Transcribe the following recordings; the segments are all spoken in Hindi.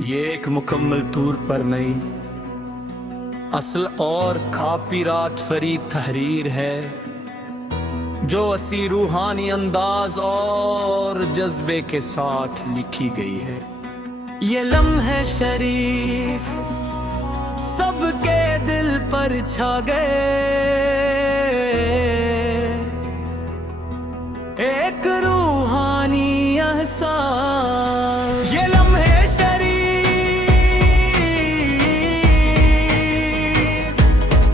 ये एक मुकम्मल तौर पर नई असल और कापीरात फरी तहरीर है जो असी रूहानी अंदाज और जज्बे के साथ लिखी गई है। ये लम्हे शरीफ सबके दिल पर छा गए, एक रूहानी एहसास। ये लम्हे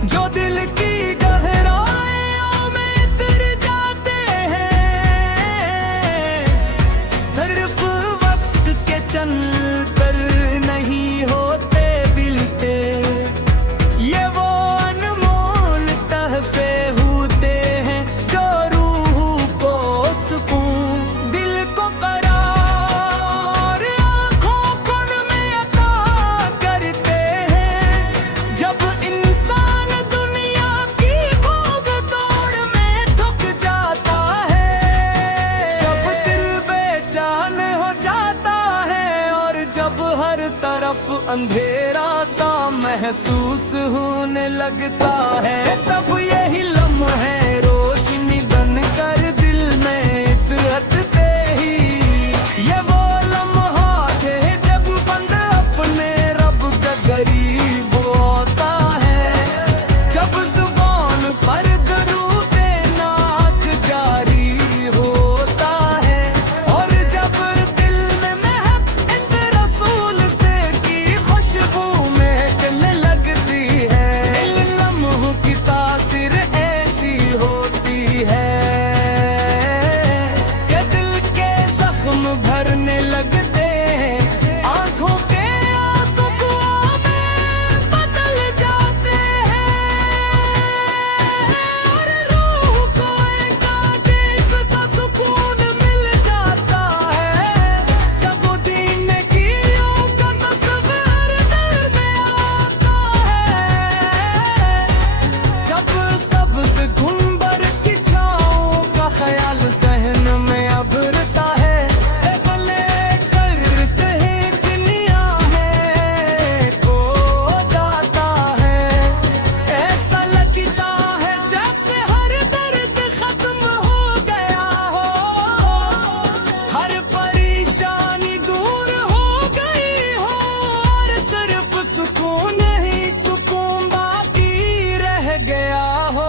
जो दिल की गहराइयों में उतर जाते हैं, सिर्फ वक्त के चंद पर नहीं होते मिलते। ये वो अनमोल तहफे होते हैं जो रूह को सुकून, दिल को करार, आँखों को में अता करते हैं। जब इंसान दुनिया की भोग दौड़ में थक जाता है, जब दिल बेचैन हो जाता है और जब हर तरफ अंधेरा सा महसूस होने लगता है, तब यही लम्हे रोशनी बनकर दिल में इतरते ही। ये वो लम्हा थे जब बंद अपने रब का करीब होता है, जब जुबान पर दरूद नाक जारी होता है और जब दिल में महक इंद रसूल से की खुशबू महकने लगती है। इन लम्हों की तासीर ऐसी होती है कि दिल के जख्म भरने लगते हैं, आंखों के आंसू कुआं में बदल जाते हैं और रूह को एक अजीब सा सुकून मिल जाता है जब दीन की यूं का तस्वीर दिल में आता है, जब सबसे गुंबर की छाओं का ख्याल जहन में अभरता है। भले करते हैं दुनिया है खो जाता है, ऐसा लगता है जैसे हर दर्द खत्म हो गया हो, हर परेशानी दूर हो गई हो और सिर्फ सुकून ही सुकून बाकी रह गया हो।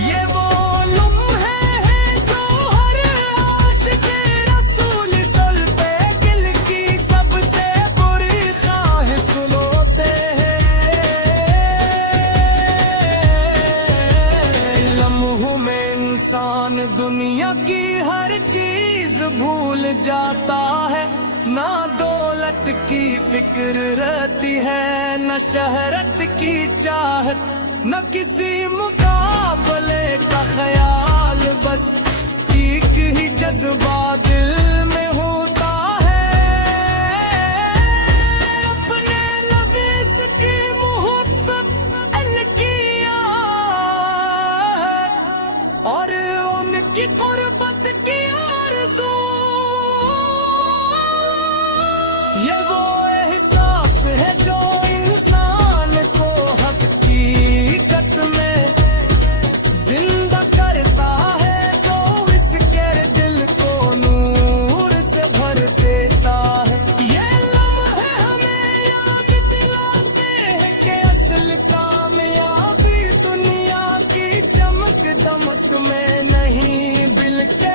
ये वो लम्हे हैं जो हर आशिक रसूल सल पे दिल की सबसे बुरी ख्वाहिश सुलोते हैं। लम्हों में इंसान दुनिया की हर चीज भूल जाता है, ना दौलत की फिक्र रहती है, न शहरत की चाहत, न किसी मुकाबले का ख्याल, बस एक ही जज्बा दिल में होता है, अपने नबीस की मोहब्बत इनकी याद और उनकी कुर्बत की आरज़ू। ये वो एहसास है जो इंसान को हकीकत में जिंदा करता है, जो इसके दिल को नूर से भर देता है। ये लम्हे हमें याद दिलाते हैं कि असल कामयाबी दुनिया की चमक दमक में नहीं बल्कि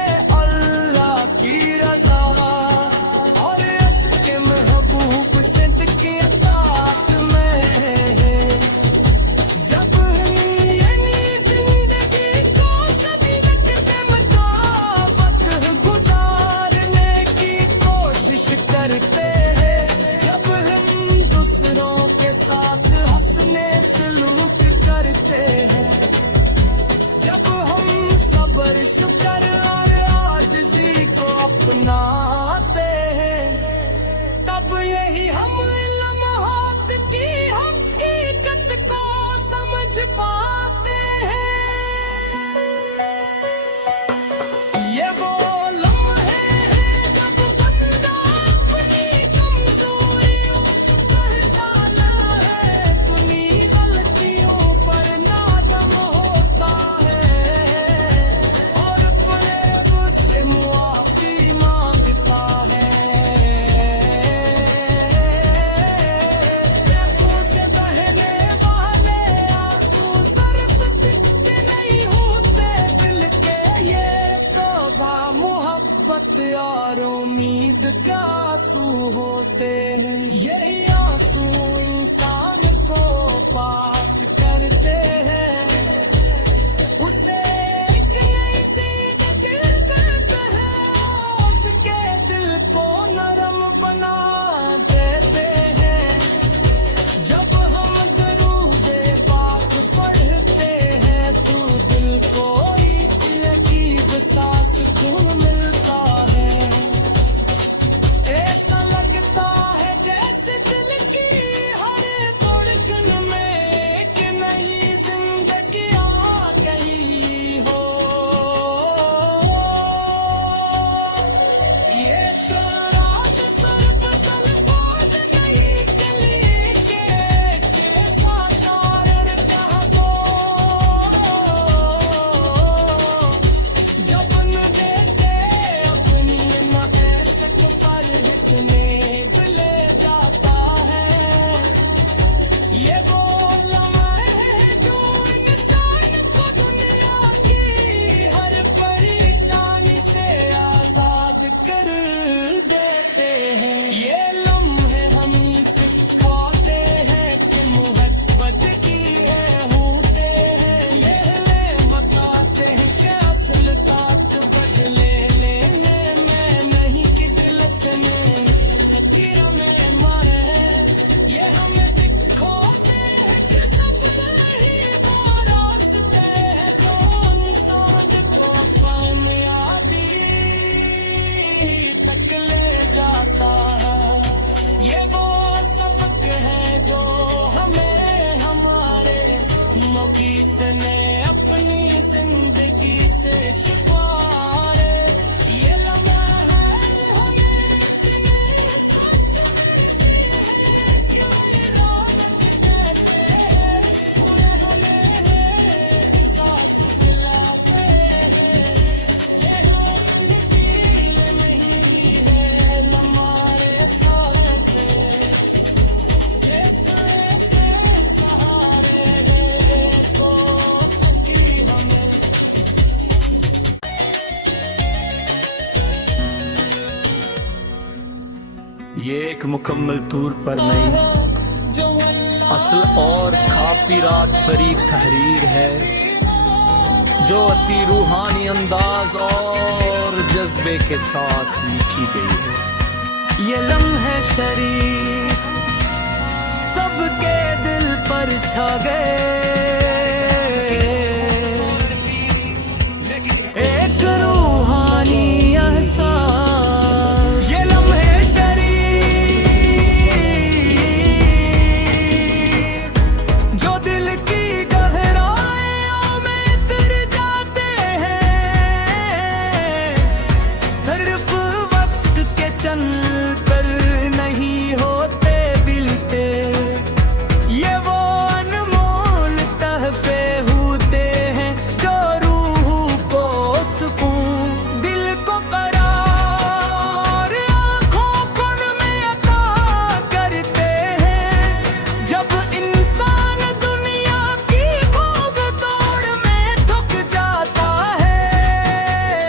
मोहब्बत और उम्मीद का आंसू होते हैं। यही आंसू इंसान को पाक करते हैं, उसे एक नई सीध दिल करते हैं, उसके दिल को नरम बना देते हैं। जब हम दरूदे पाक पढ़ते हैं तो दिल को एक अजीब सा सुकून मिलता है। ऐसा लगता है जैसे दिल की हर धड़कन में एक नई जिंदगी आ गई हो। ये तो रात सर्फ अल्फाज नहीं गली के साकार कह दो। जब न देते अपनी न ऐसे पर इतने दिले जाता है। ये वो लम्हे हैं जो इंसान को दुनिया की हर परेशानी से आजाद कर देते हैं। ये लम्हे हमें सिखाते हैं कि मोहब्बत की है होते हैं। ये बताते हैं कि असल तात बदले लेने में नहीं कि दिल में फकीर में मारे हैं। ये हमें दिखाते हैं कि सब ही वो रास्ते हैं जो इंसान को कामयाबी तक ले जाता है। ये वो सबक है जो हमें हमारे मुगीस ने अपनी जिंदगी से सिखाए। ये लम्हा है हमें इतने सच मिलती है कि वही रौनक कहते हैं। उन्हें हमें एहसास दिलाते हैं। ये जिंदगी ये नहीं है हमारे साथ एक ऐसे सहारे को तकी हमें। ये एक मुकम्मल तौर पर नहीं, जो अल्लाह असल और कापीरात फरीक तहरीर है जो असी रूहानी अंदाज और जज्बे के साथ लिखी गई है। ये लम्हे शरीफ सबके दिल पर छा गए। एक रूहानी एहसास, ये लम्हे शरीफ जो दिल की गहराइयों में उतर जाते हैं। सिर्फ वक्त के चंद पर नहीं होते मिलते। ये वो अनमोल तहफे होते हैं जो रूह को सुकून, दिल को करार, आँखों को में अता करते हैं। जब इंसान दुनिया की भोग दौड़ में थक जाता है,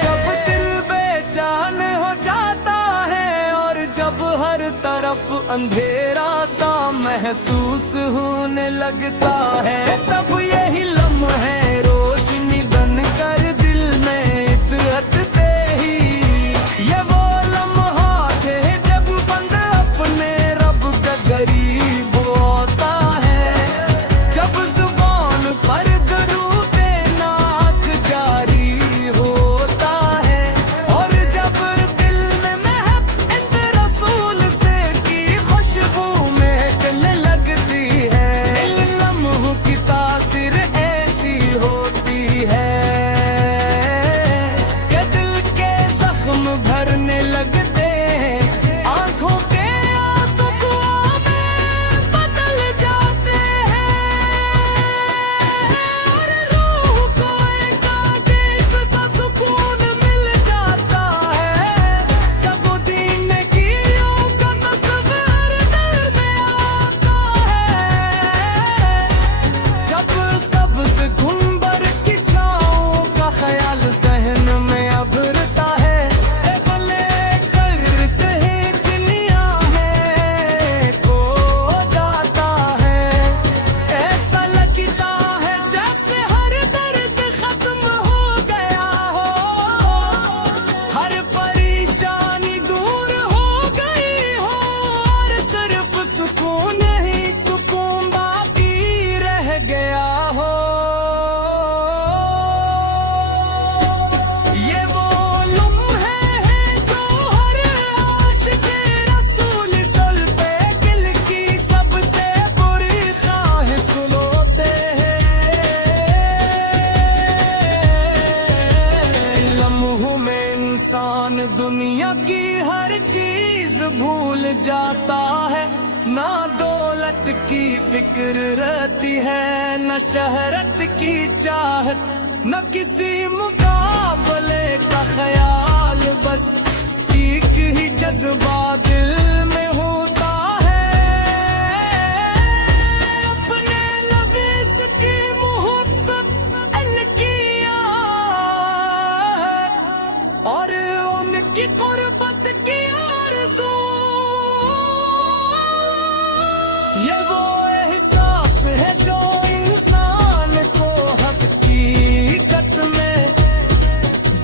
जब दिल बेचैन हो जाता है और जब हर तरफ अंधेरा सा महसूस होने लगता है, तब यही लम्हे रोशनी बनकर दिल में इतरते ही। ये वो लम्हा थे जब बंद अपने रब का करीब होता है। जब जुबान पर दरूदे नात जारी होता है और जब दिल में महक रसूल से की खुशबू महकने लगती है। इन लम्हों की तासीर ऐसी होती इंसान दुनिया की हर चीज भूल जाता है, ना दौलत की फिक्र रहती है, न शहरत की चाहत, न किसी मुकाबले का ख्याल, बस एक ही जज्बा दिल में होता है, अपने नबीस की मोहब्बत अलकिया है और उनकी कुर्बत की आरज़ू। ये वो एहसास है जो इंसान को हकीकत में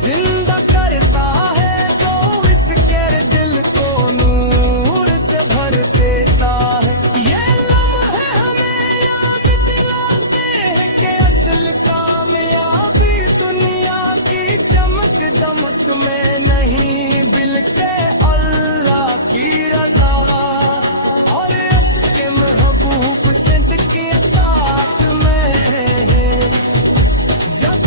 जिंदा करता है, जो इसके दिल को नूर से भर देता है। ये लम्हे हमें याद दिलाते हैं कि असल कामयाबी दुनिया की चमक दमक में नहीं, बल्कि अल्लाह की रज़ा और उसके महबूब सिद्ध की अताअत में है। जब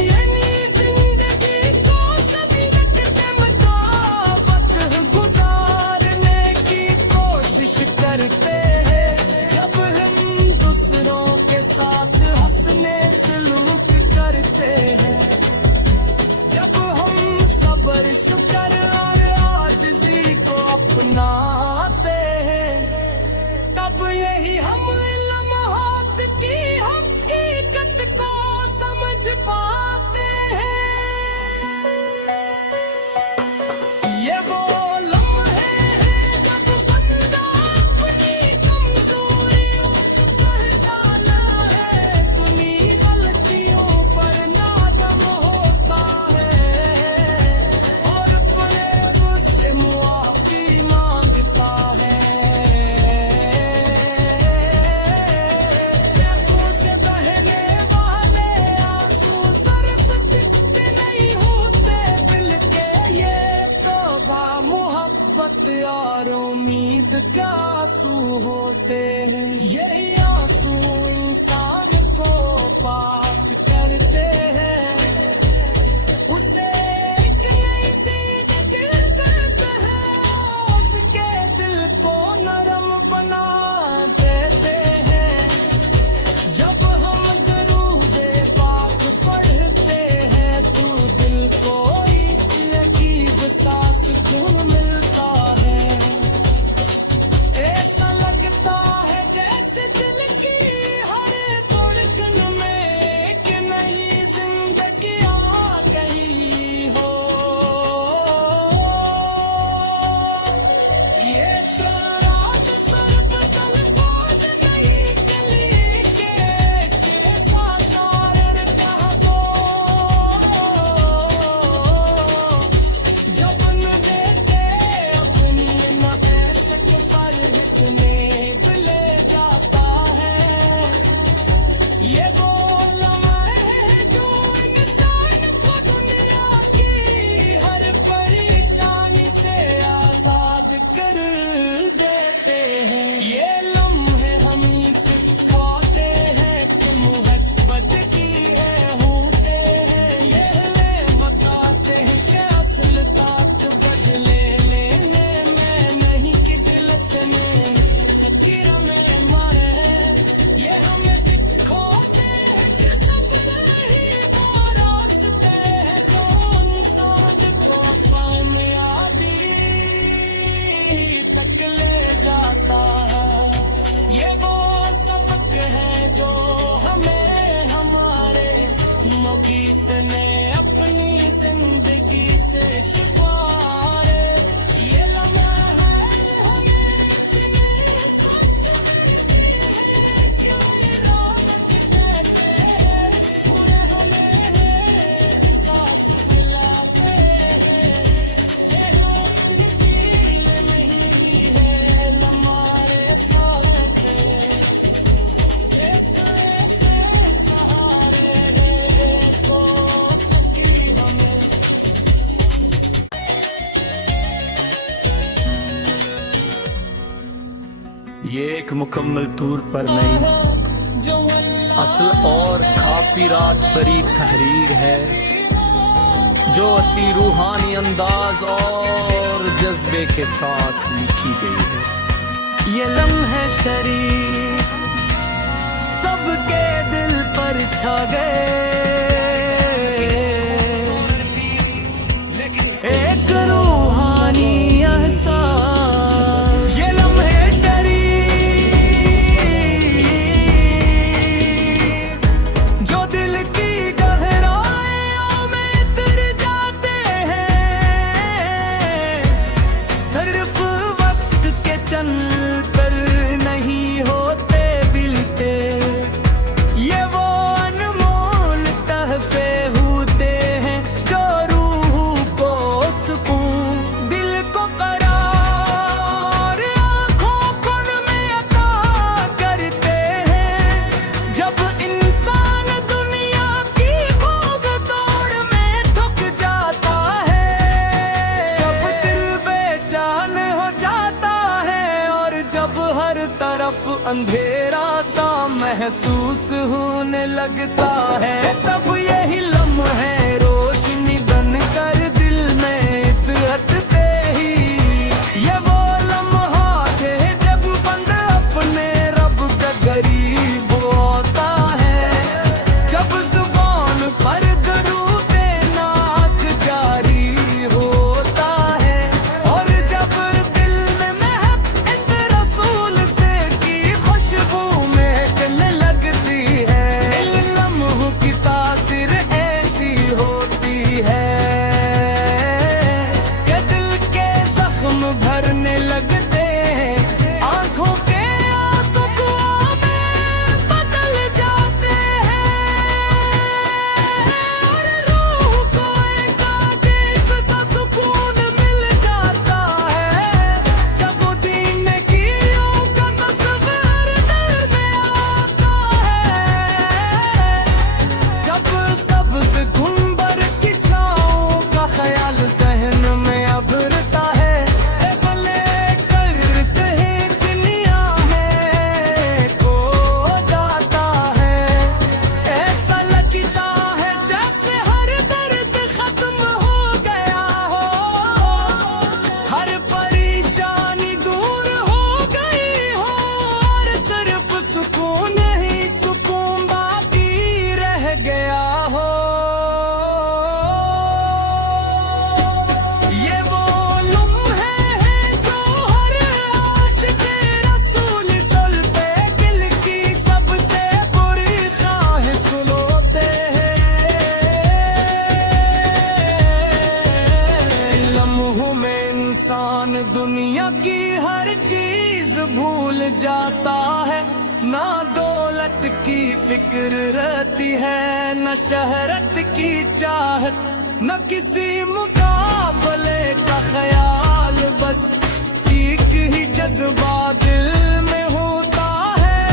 यानी जिंदगी को सभी वक्त मुताबिक गुजारने की कोशिश करते हैं, जब हम दूसरों के साथ हंसने सलूक करते हैं, जब हम सब्र शुक्र और आजिज़ी को अपनाते हैं, तब यही हम लम्हात की हकीकत को समझ पाते हैं। ये वो लम्हे हैं जब बंदा अपनी कमजोरियों पर डाला है, अपनी गलतियों पर नादम होता है और अपने रब से मुआफी मांगता है। आंखों से बहने वाले आंसू सिर्फ दिखते नहीं होते, बल्कि ये तौबा मोहब्बत और उम्मीद का आंसू होते हैं। यही आंसू इंसान को पाक करते हैं, उसे एक नई जिंदगी देते हैं, उसके दिल को नरम बना देते हैं। जब हम दरूद पाक पढ़ते हैं तो दिल को एक अजीब सा सुकून मिलता है, ऐसा लगता है जैसे दिल की हर धड़कन में एक नई जिंदगी आ गई हो। ये तो राज सिर्फ अल्फाज नहीं गली के साकार कह दो, जब न देते अपनी न ऐसे के पर इतने बिले जाता है। ये वो लम्हे हैं जो इंसान को दुनिया की हर परेशानी से आजाद कर देते हैं। ये लम्हे हम सिखाते हैं कि मोहब्बत की है होते हैं, ये हमें बताते हैं कि असल ताकत बदले लेने में नहीं कि दिल में फकीर में मारे हैं। ये हमें दिखाते हैं कि सब्र ही वो रास्ते हैं जो इंसान को कामयाबी तक ले जाता है। ये वो सबक है जो हमें हमारे मुगीस ने अपनी जिंदगी से छुपाए। ये लम्हा है हमें इतने सच मिलती है कि वही रामत कहते हैं, बुरे हमें एहसास दिलाते हैं। ये उनकी नहीं है हमारे साथ, एक ऐसे सहारे को तकी हमें। ये एक मुकम्मल तूर पर नहीं, जो अल्लाह असल और कापीरात फरीद तहरीर है। जो असी रूहानी अंदाज और जज्बे के साथ लिखी गई है। ये लम्हे शरीफ सबके दिल पर छा गए, एक रूहानी एहसास। ये लम्हे शरीफ जो दिल की गहराइयों में उतर जाते हैं, सिर्फ वक्त के चंद पर नहीं होते मिलते। ये वो अनमोल तहफे होते हैं जो रूह को सुकून, दिल को करार, आँखों को नमी अता करते हैं। जब इंसान दुनिया की भाग दौड़ में थक जाता है, जब दिल बेचैन हो जाता है और जब हर तरफ अंधेरा सा महसूस होने लगता है, तब यही लम्हे रोशनी बनकर दिल में इतरते ही। ये वो लम्हा थे जब बंद अपने रब का करीब होता है, जब जुबान पर दुरूद नात जारी होता है और जब दिल में महक इंद रसूल से की खुशबू महकने लगती है। इन लम्हों की तासीर ऐसी होती है कि दिल के जख्म भरने लगते हैं, आंखों के आंसू में बदल जाते हैं और रूह को एक अजीब सा सुकून मिल जाता है, जब दीन की का तस्वीर दिल में आता है, जब सब्ज़ गुंबर की छाँव का ख्याल ज़हन में उभरता है। भले करते ही दुनिया में खो जाता है, ऐसा लगता है जैसे हर दर्द खत्म हो गया हो, हर परेशानी दूर हो गई हो और सिर्फ सुकून ही सुकून बाकी रह गया हो। ये वो लम्हे हैं जो हर आशिक़ रसूल सल पे दिल की सबसे बुरी ख्वाहिश सुलोते हैं। लम्हों में इंसान दुनिया की हर चीज भूल जाता है, ना दौलत की फिक्र रहती है, न शहरत की चाहत, न किसी मुकाबले का ख्याल, बस एक ही जज्बा दिल में होता है,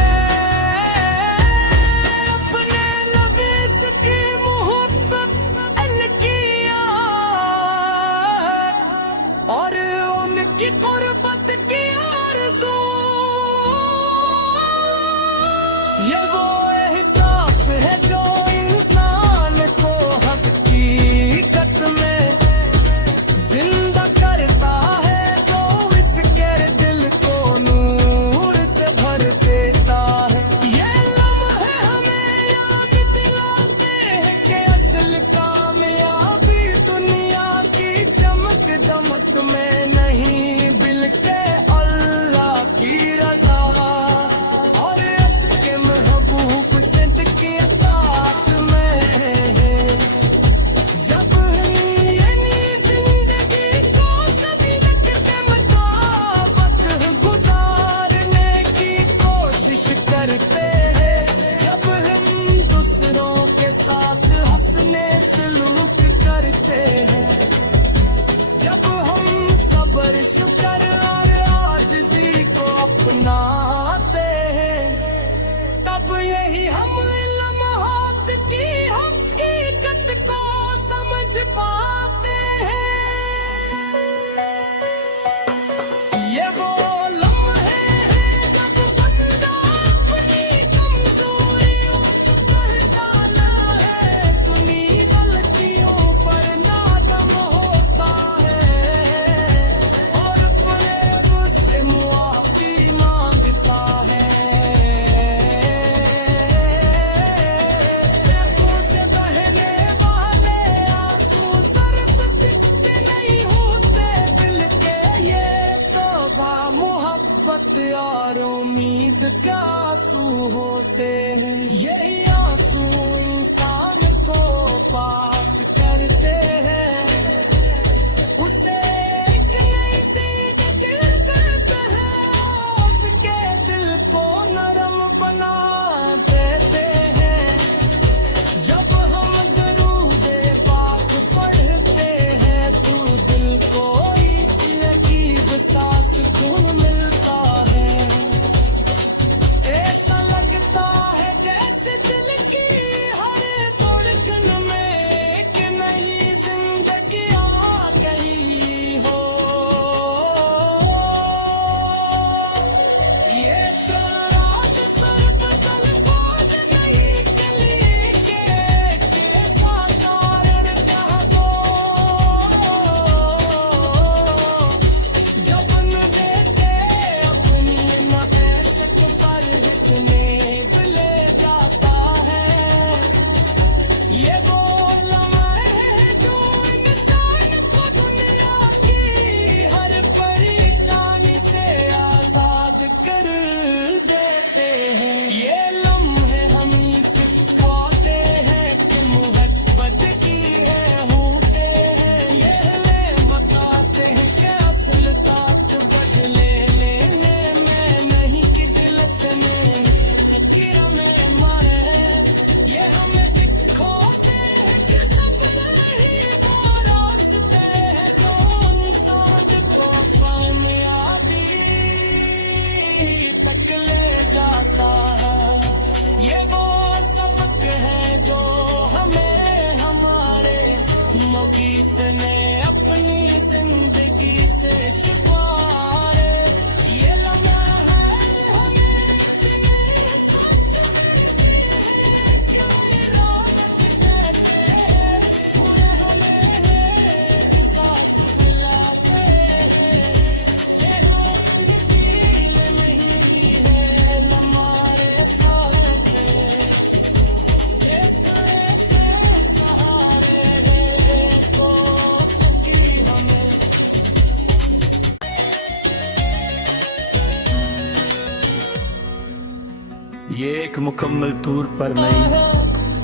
अपने नबीस की मोहब्बत अलकिया और उनकी कुर्बत की आरज़ू। ये वो एहसास है जो इंसान को हकीकत में जिंदा करता है, जो इसके दिल को नूर मोहब्बत और उम्मीद के आंसू होते हैं। यही आंसू इंसान को पाक करते हैं, उसे एक नई जिंदगी देते हैं, उसके दिल को नरम बना देते हैं। जब हम दरूदे पाक पढ़ते हैं तो दिल को एक अजीब सा सुकून मिलता है। ऐसा लगता है जैसे दिल की हर धड़कन में एक नई जिंदगी आ गई हो। ये तो रात सिर्फ अल्फाज नहीं गली के साकार कह दो। जब न देते अपनी न ऐसे पर इतने दिल जाता है। ये वो लम्हे हैं जो इंसान को दुनिया की हर परेशानी से आजाद कर देते हैं। ये लम्हे हम सिखाते हैं कि मोहब्बत की है होते हैं। ये बताते हैं कि असल तात बदले लेने में नहीं कि दिलत में गिरा में मारे हैं। ये हमें दिखाते हैं कि सब नहीं वो रास्ते हैं जो इंसान को कामयाबी तक ले जाता है। ये वो सबक है जो हमें हमारे मुगीस ने अपनी जिंदगी से सिखाए। ये लम्हा है हमें इतने सच मिलती है कि रात कहते हैं। हुए हमें एहसास दिलाते हैं। ये हम वकील नहीं है हमारे साथ, एक ऐसे सहारे को तकी हमें। ये एक मुकम्मल तौर पर नहीं,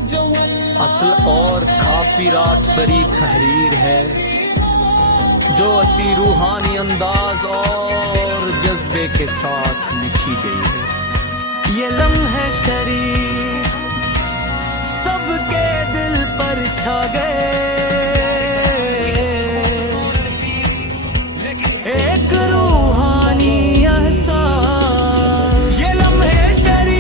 जो अल्लाह असल और कापीरात फरीद तहरीर है जो असी रूहानी अंदाज और जज्बे के साथ लिखी गई है। ये लम्हे शरीफ सबके दिल पर छा गए। एक रूहानी एहसास, ये लम्हे शरीफ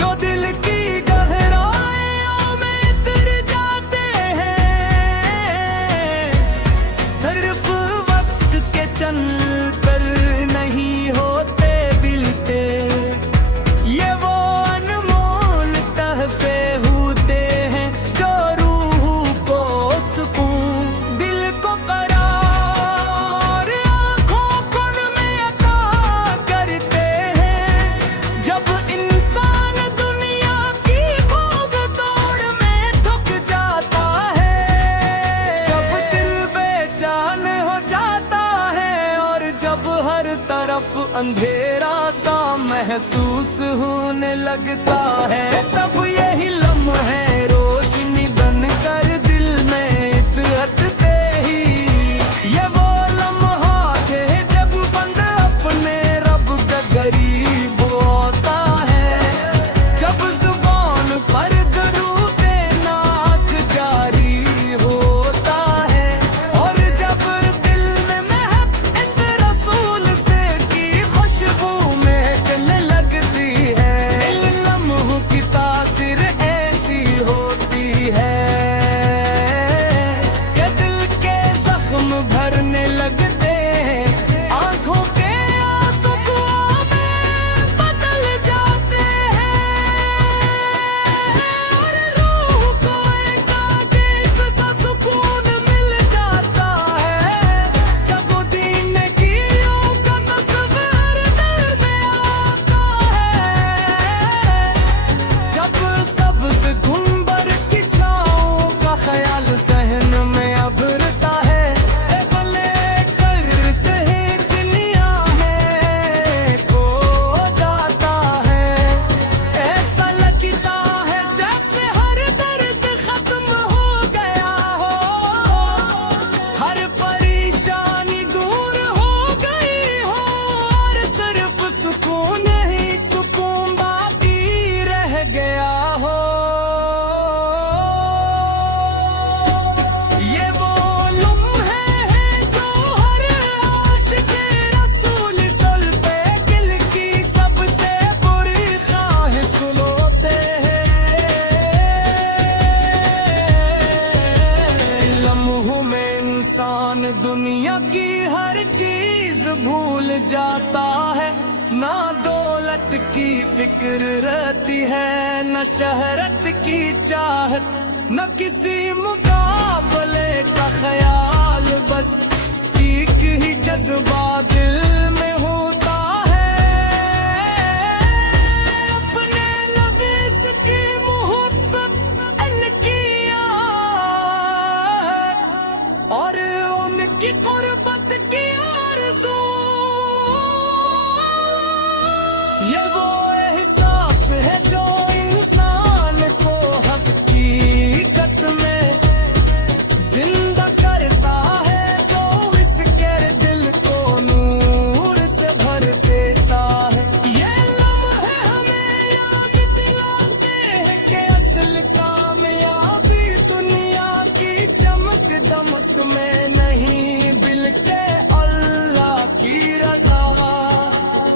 जो दिल की गहराइयों में उतर जाते हैं। सिर्फ वक्त के चंद पर नहीं होते बिलते। ये वो अनमोल तहफे होते हैं जो रूह को सुकून, दिल को करार, आँखों को में अता करते हैं। जब इंसान दुनिया की भाग दौड़ में थक जाता है, जब दिल बेचैन हो जाता है और जब हर तरफ अंधेरा सा महसूस होने लगता है, तब यही लम्हे रोशनी बनकर दिल में इतरते ही। ये वो लम्हा थे जब बंदा अपने रब का गरीब होता है। जब जुबान पर दरूद नात जारी होता है और जब दिल में महक रसूल से की खुशबू महकने लगती है। इन लम्हों की तासीर की हर चीज भूल जाता है, ना दौलत की फिक्र रहती है, न शहरत की चाहत, न किसी मुकाबले का ख्याल, बस एक ही जज्बा दिल में होता है, अपने नबीस की मोहब्बत अलकिया है, और उनकी कुर्बत की आरज़ू। ये वो एहसास है जो इंसान को हकीकत में जिंदा करता है, जो इसके दिल को नूर से भर देता है। ये लम्हे हमें याद दिलाते हैं कि असल कामयाबी दुनिया की चमक दमक में नहीं, बल्कि अल्लाह की रज़ा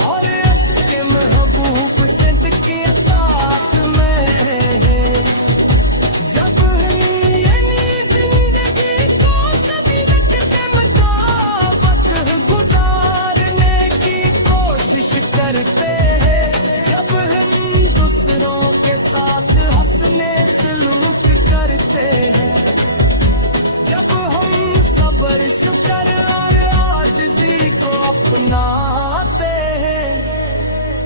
और उसके महबूब सिद्ध की अताअत में है। जब हम यानी जिंदगी को सभी वक्त मुताबिक गुजारने की कोशिश करते हैं, जब हम दूसरों के साथ हंसने सलूक करते हैं, जब हम सब्र शुक्र और आजिज़ी को अपनाते हैं,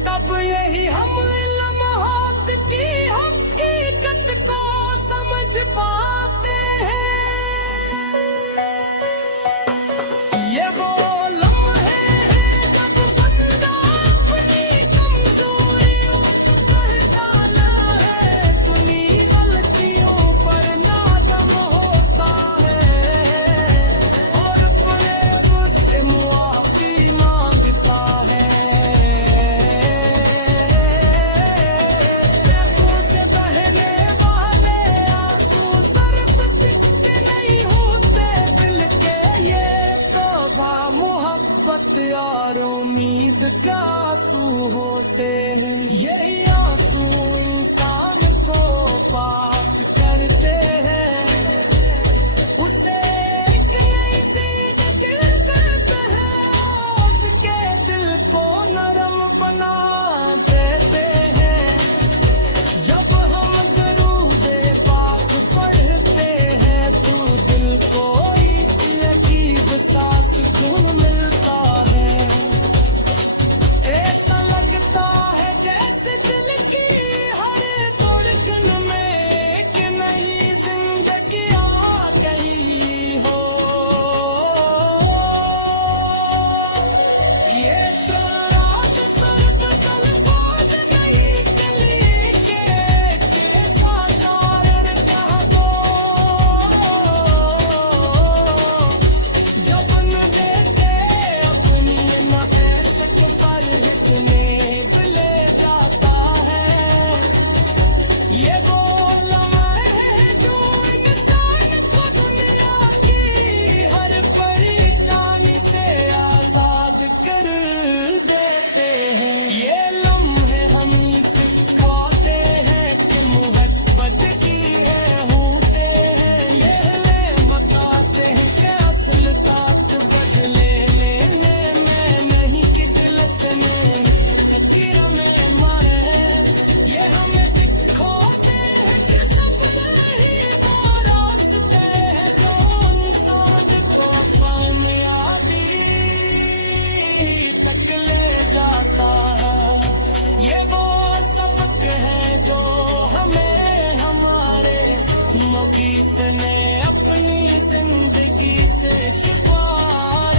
तब यही हम लम्हात की हकीकत को समझ पाते हैं। ये वो लम्हे हैं जब बंदा अपनी कमजोरियों पहचाना है, अपनी गलतियों पर नादम होता है, और अपने उससे मुआफी मांगता है। आंखों से बहने वाले आंसू सिर्फ दिखते नहीं होते, बल्कि ये तौबा मोहब्बत और उम्मीद का आंसू होते हैं। यही आंसू इंसान को पाक करते हैं, उसे एक नई जिंदगी देते हैं, उसके दिल को नरम बना देते हैं। जब हम दरूदे पाक पढ़ते हैं, तो दिल को एक अजीब सा सुकून मिलता है। ऐसा लगता है जैसे दिल की हर धड़कन में एक नई जिंदगी आ गई हो। ये तो रात सर्द अल्फाज नहीं गली के साकार कह दो, जब न देते अपनी न ऐसे पर इतने दिले जाता है। ये वो लम्हे हैं जो इंसान को दुनिया की हर परेशानी से आजाद कर देते हैं। ये लम्हे हम सिखाते हैं कि मोहब्बत की है होते हैं, ये बताते हैं कि असल तात बदले लेने में नहीं कि दिलत में फकीर में मारे हैं। ये हमें दिखाते हैं कि सब ही वो रास्ते हैं जो इंसान को कामयाबी तक ले जाता है। ये वो सबक है जो हमें हमारे मुगीस ने अपनी जिंदगी से सिखाया।